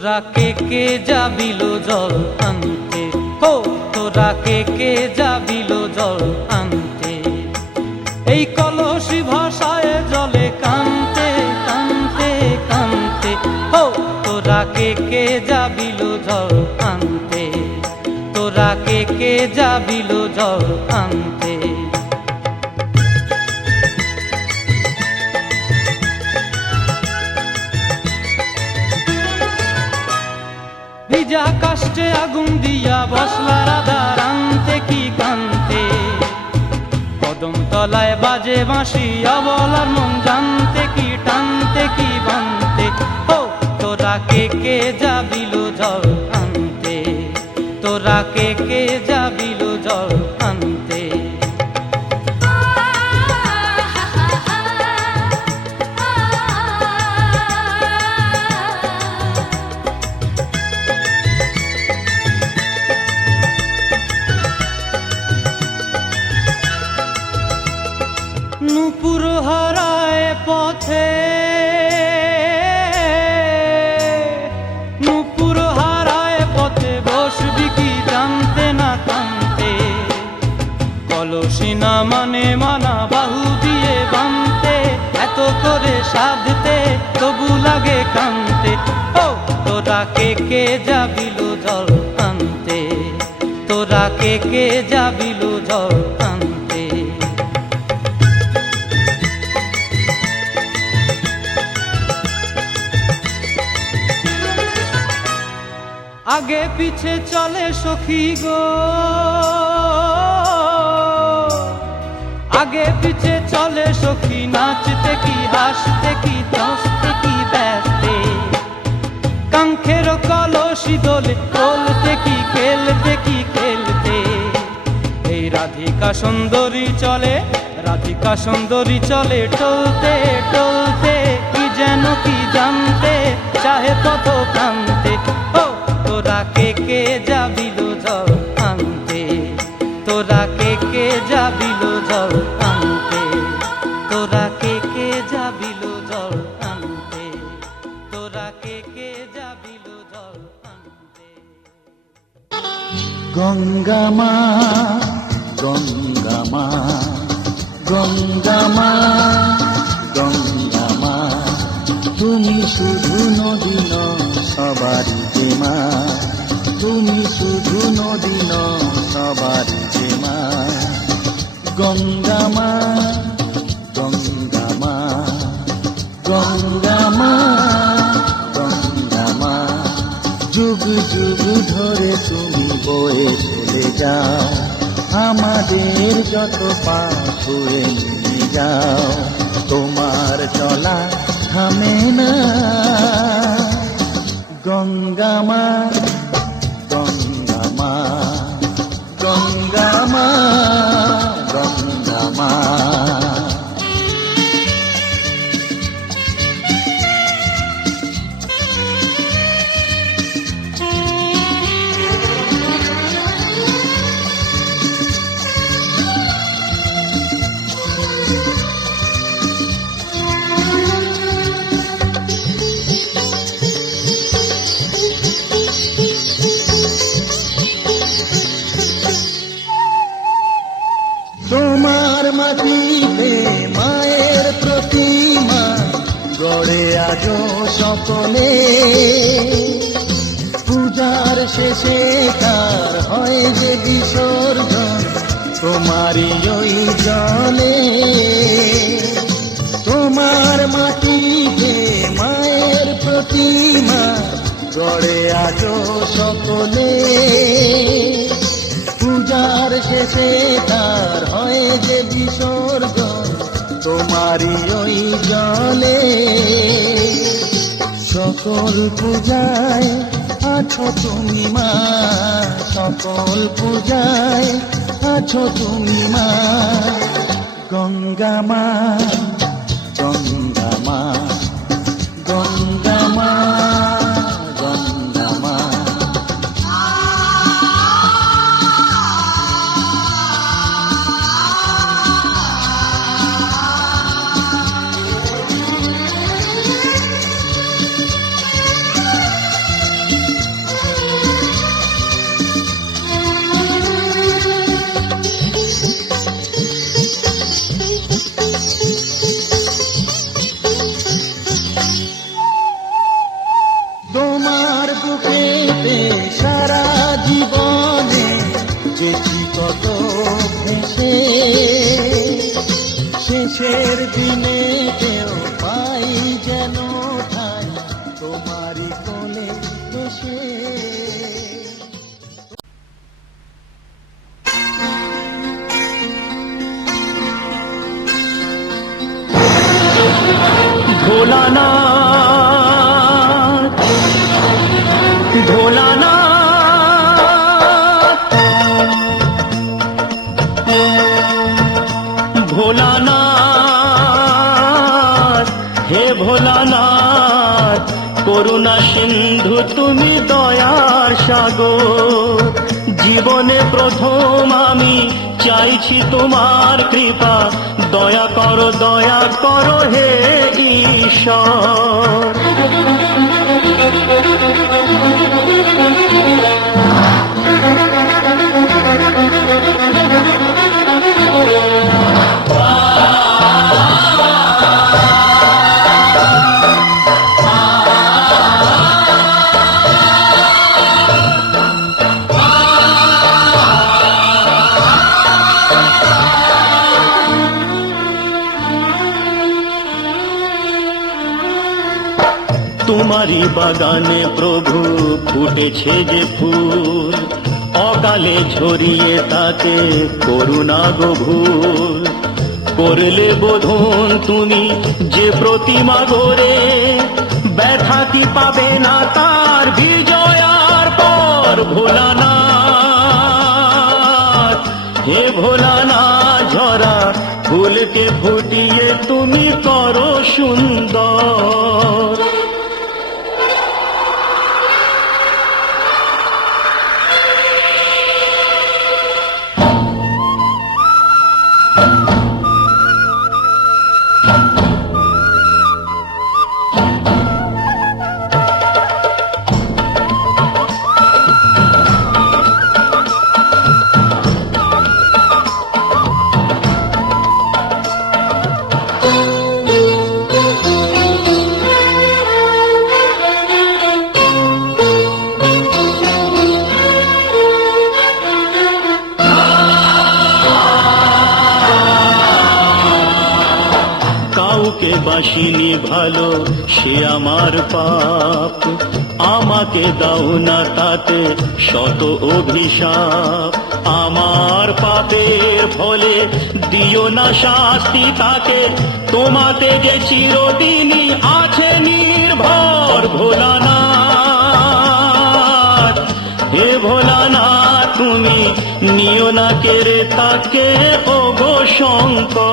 তোরা কে যাবিল জল আনতে, হো তোরা কে যাবিল জল আনতে। এই কলসি ভাষায় জলে কানতে কানতে কানতে, হো তোরা কে যাবিল জল আনতে, তোরা কে যাবিল জল আনতে। ভিজা কাষ্টে আগুন দিয়া বসলা রাধা রানতে কি কানতে, কদম তলায় বাজে বাঁশি অবলার মন জানতে কি টানতে কি বানতে। ও তোরা কে যাবিল জল আনতে, তোরা কে যাবিল জল আনতে। নূপুর হারায় পথে, নূপুর হারায় পথে বসবি কি জানতে না কানতে। কলসি না মানে মানা বাহু দিয়ে বানতে, এত করে সাধতে তবু লাগে কানতে। ও তোরা কে যাবিল জল আনতে, তোরা কে যাবিল জল আনতে। আগে পিছে চলে সখী গো, আগে পিছে চলে সখী, নাচতে কি হাসতে কি দশতে কি ব্যস্তে। কাঙ্ক্ষের কলসি দোলে বলতে কি খেলতে কি খেলতে। এই রাধিকা সুন্দরী চলে, রাধিকা সুন্দরী চলে টলতে টলতে, কি যেন কি জানতে চাহে পথ প্রান্তে। ও তোরা কে যাবিল জল আনতে, তোরা কে যাবিল জল আনতে, তোরা কে যাবিল জল আনতে, তোরা কে যাবিল জল আনতে। গঙ্গা মা গঙ্গা মা গঙ্গা মা গঙ্গা মা, তুমি শুধু নদী নও সবারই যে মা, তুমি শুধু নদী নও সবারই যে মা। গঙ্গা মা গঙ্গা মা গঙ্গা মা গঙ্গা মা, যুগ যুগ ধরে তুমি বয়ে চলে যাও, আমাদের যত পাপ ছুঁয়ে নিয়ে যাও। তোমার চলা থামে না। গঙ্গা মা গঙ্গা মা গঙ্গা মা গঙ্গা মা। তোমার মাটিতে মায়ের প্রতিমা গড়ে আজো সকলে, পূজার শেষে তার হয় যে বিসর্জন তোমারই ওই জলে। তোমার মাটিতে মায়ের প্রতিমা গড়ে আজো সকলে, পূজার শেষে তার হয় যে বিসর্জন তোমারই ওই জলে। সকল পূজায় আছো তুমি মা, সকল পূজায় আছো তুমি মা। গঙ্গা মা গঙ্গা মা গঙ্গা মা গঙ্গা মা। গেছি কত ভেসে, শেষের দিনে কেউ পাই যেন ঠাই তোমারই কোলে বসে। ভোলানাথ ভোলানাথ ভোলানাথ হে ভোলানাথ, করুণা সিন্ধু তুমি দয়ার সাগর। জীবনে প্রথম আমি চাইছি তোমার কৃপা, দয়া করো হে ঈশ্বর। তোমারি বাগানে প্রভু ফুটেছে যে ফুল, অকালে ঝরিয়ে তাকে করুণা গো ভুল। করলে বোধন তুমি যে প্রতিমা গড়ে, ব্যথা কি পাবে না তার বিজয়ার পর। ভোলানাথ হে ভোলানাথ, ঝরা ফুলকে ফুটিয়ে তুমি করো সুন্দর। কাউকে বাসিনি ভালো সে আমার পাপ, আমাকে দাও না তাতে শত অভিশাপ। আমার পাপের ফলে দিও না শাস্তি তাকে, তোমাতে যে চিরদিনই আছে নির্ভর। ভোলানাথ হে ভোলানাথ, তুমি নিও না কেড়ে তাকে ও গো শঙ্কর।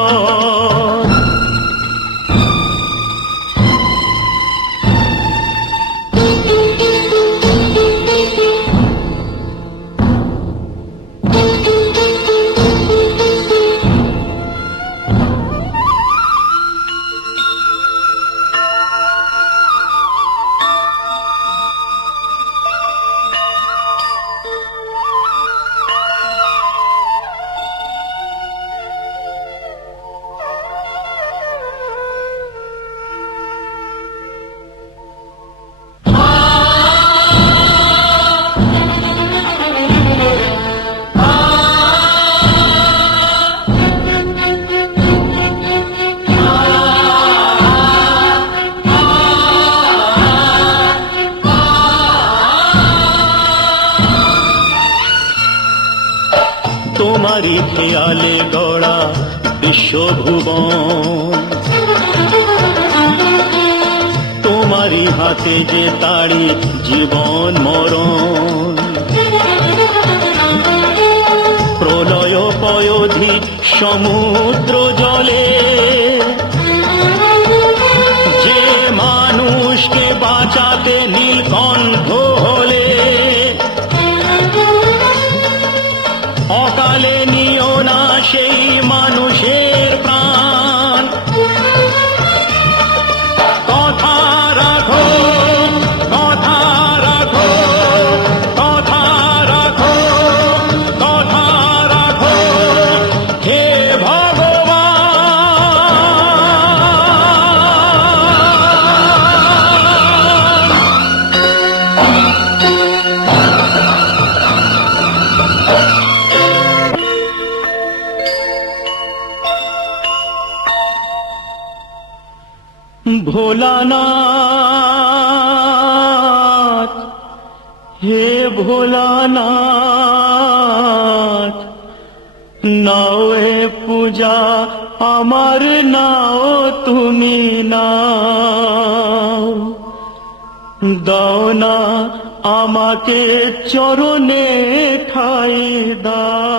তোমারি খেয়ালে গড়া বিশ্বভুবন, তোমারি হাতে যে তাড়ি জীবন মরণ। প্রলয় পয়োধি সমুদ্র জলে, যে মানুষকে বাঁচাতে নীলকণ্ঠ হলে, অকালে নিও না সেই মানুষের প্রাণ। কথা রাখো, কথা রাখো, কথা রাখো, কথা রাখো হে ভগবান। ভোলানাথ, হে ভোলানাথ, নাও এ পূজা আমার, নাও তুমি নাও, দাও না আমাকে চরণে ঠাই দাও।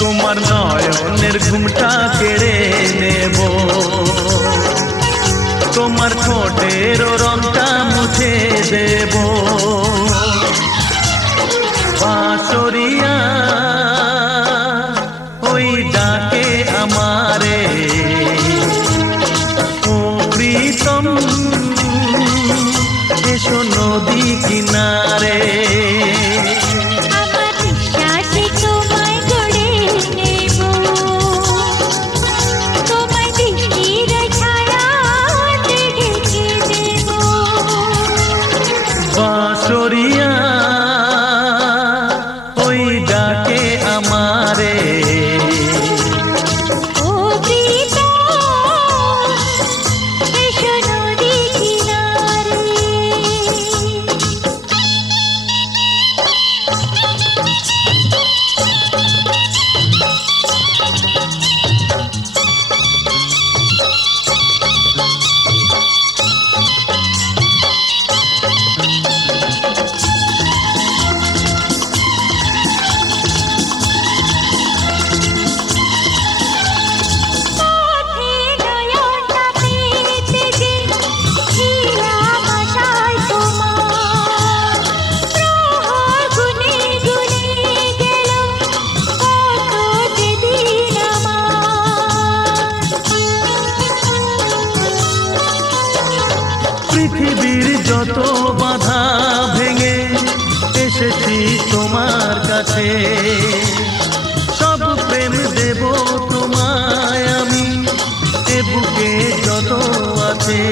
তোমার নয়নের ঘুমটা কেড়ে নেব, তোমার ঠোঁটের রংটা মুছে দেব। বাঁশরিয়া ওই ডাকে আমারে, ও প্রীতম এসো নদী কিনারে। বাঁশরিয়া ওই ডাকে আমারে, ও প্রীতম এসো নদী কিনারে। পৃথিবীর যত বাধা ভেঙে এসেছি তোমার কাছে, সব প্রেম দেব তোমায় আমি, এ বুকে যত আছে।